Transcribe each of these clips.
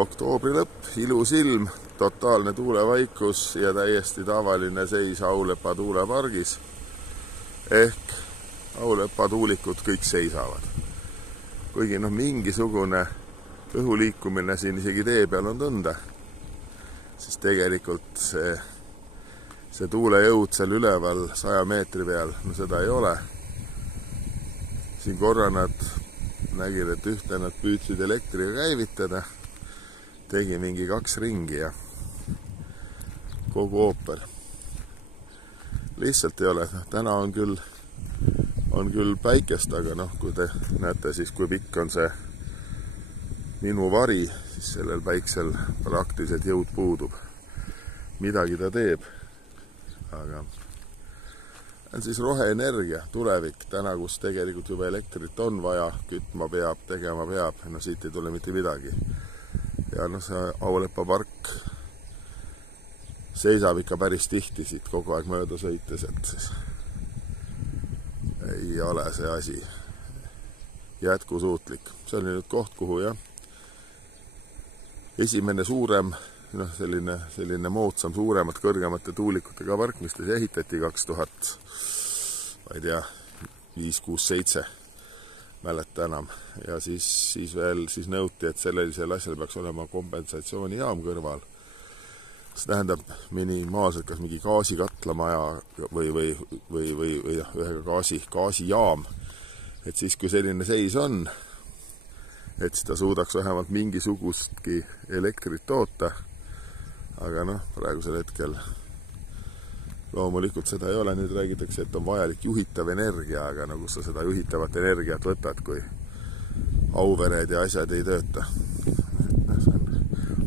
Oktoobri lõpp, ilus ilm, totaalne tuulevaikus ja täiesti tavaline seis Aulepa tuulepargis. Ehk Aulepa tuulikud kõik seisavad. Kuigi mingisugune õhuliikumine siin isegi tee peal on tunda, siis tegelikult see tuulejõud seal üleval 100 meetri peal, seda ei ole. Siin korra nad nägid, et ühte nad püüdsid elektriga käivitada, tegi mingi 2 ringi ja kogu ooper. Lihtsalt ei ole, täna on küll päikest, aga kui te näete siis, kui pikk on see minu vari, siis sellel päiksel praktiliselt jõud puudub. Midagi ta teeb, aga on siis roheenergia, tulevik, täna, kus tegelikult juba elektrit on vaja, kütma peab, tegema peab, siit ei tule mitte midagi. Ja see Aulepa park seisab ikka päris tihti siit kogu aeg mööda sõites, et siis ei ole see asi jätkusuutlik. See oli nüüd koht, kuhu esimene suurem, selline moodsam, suuremat, kõrgemate tuulikutega park, mis ehitati 2000, ma ei tea, 5, 6, 7, mäleta enam. Ja siis nõuti, et sellisel asjal peaks olema kompensatsioonijaam kõrval. See tähendab minimaalselt kas mingi gaasikatlamaja või ühega gaasijaam. Et siis, kui selline seis on, et ta suudaks vähemalt mingisugustki elektrit toota, aga praegusel hetkel loomulikult seda ei ole. Nüüd räägitakse, et on vajalik juhitav energia, aga kus sa seda juhitavat energiat võtad, kui Auvered ja asjad ei tööta.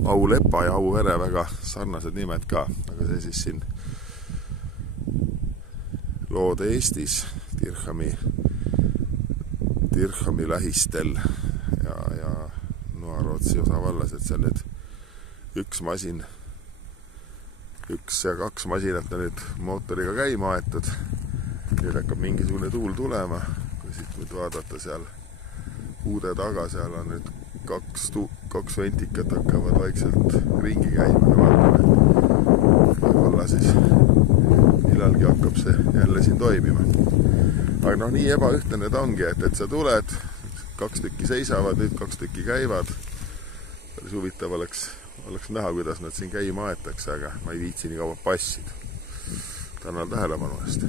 Aulepa ja Auvere väga sarnased nimed ka, aga see siis siin loode Eestis, Dirhami lähistel ja Noarootsi osavallas, et seal nüüd üks ja 2 masinat on nüüd mootoriga käima aetud. Nüüd hakkab mingisugune tuul tulema, kui siit nüüd vaadata seal puude taga, seal on nüüd 2 ventikat hakkavad vaikselt ringi käima. Võib-olla siis millalgi hakkab see jälle siin toimima. Aga nii ebaühtne ta ongi, et sa tuled, 2 tükki seisavad, nüüd 2 tükki käivad. Päris huvitav oleks näha, kuidas nad siin käima aetakse, aga ma ei viitsi nii kaua passida. Tänan tähelepanu eest.